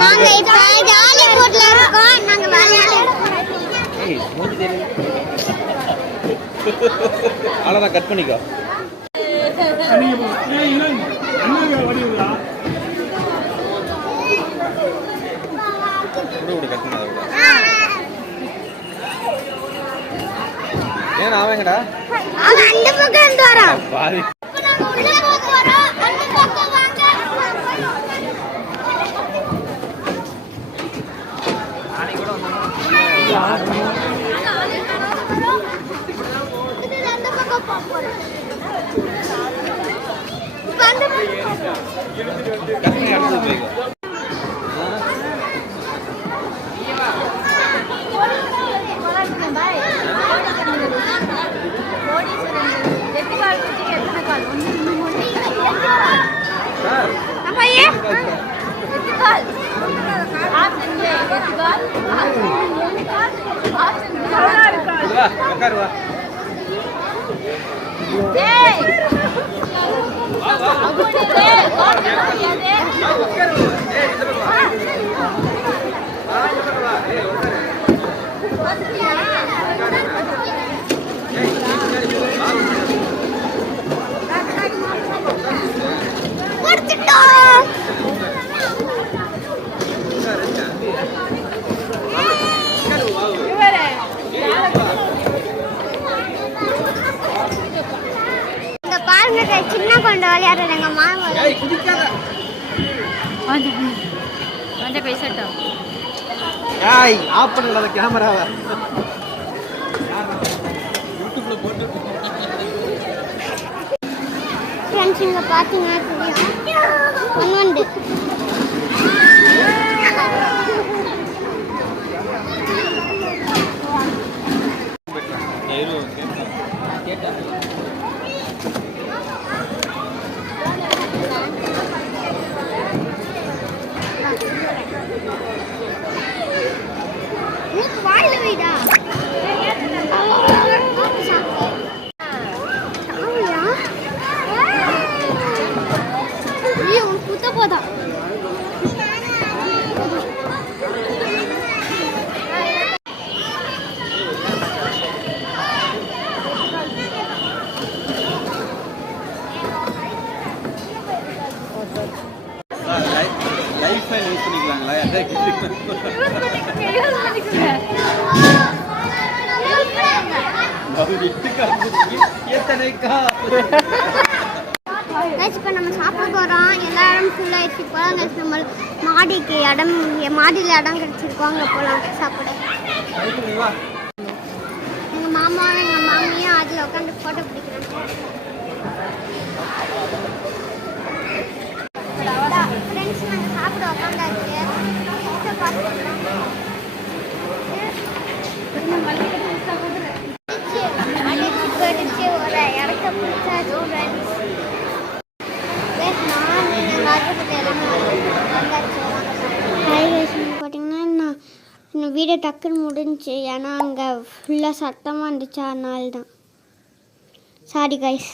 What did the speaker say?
நாங்க இப்ப ஜாலிபூர்ல இருக்கோம். நாங்க அவ்வளோதான், கட் பண்ணிக்கோ. ஏன் அவங்கடா அந்த பக்கம் இருந்து வரோம். பாதி சின்ன கொண்டு விளையாடுறது எங்க மாமா பேசட்டும். ஆஃப் பண்ணல கேமராவை. ஃப்ரெண்ட்ஸ் இங்க பாத்தீங்கன்னா ஒன்னுண்டு இப்போ நம்ம சாப்பிட போகிறோம். எல்லா இடம் ஃபுல்லாகிடுச்சு. இப்போலாம் நம்ம மாடியில் இடம் கிடச்சிருக்கோம். அங்கே போகலாம் சாப்பிட. எங்கள் மாமாவும் எங்கள் மாமியும் அதில் உட்காந்து ஃபோட்டோ பிடிக்கிறாங்க. ஃப்ரெண்ட்ஸ் நாங்கள் சாப்பிட உட்காந்தாச்சு. வீடியோ டக்குன்னு முடிஞ்சிச்சு. ஏன்னா அங்கே ஃபுல்லாக சத்தமாக இருந்துச்சு. அதனால தான் சாரி கைஸ்.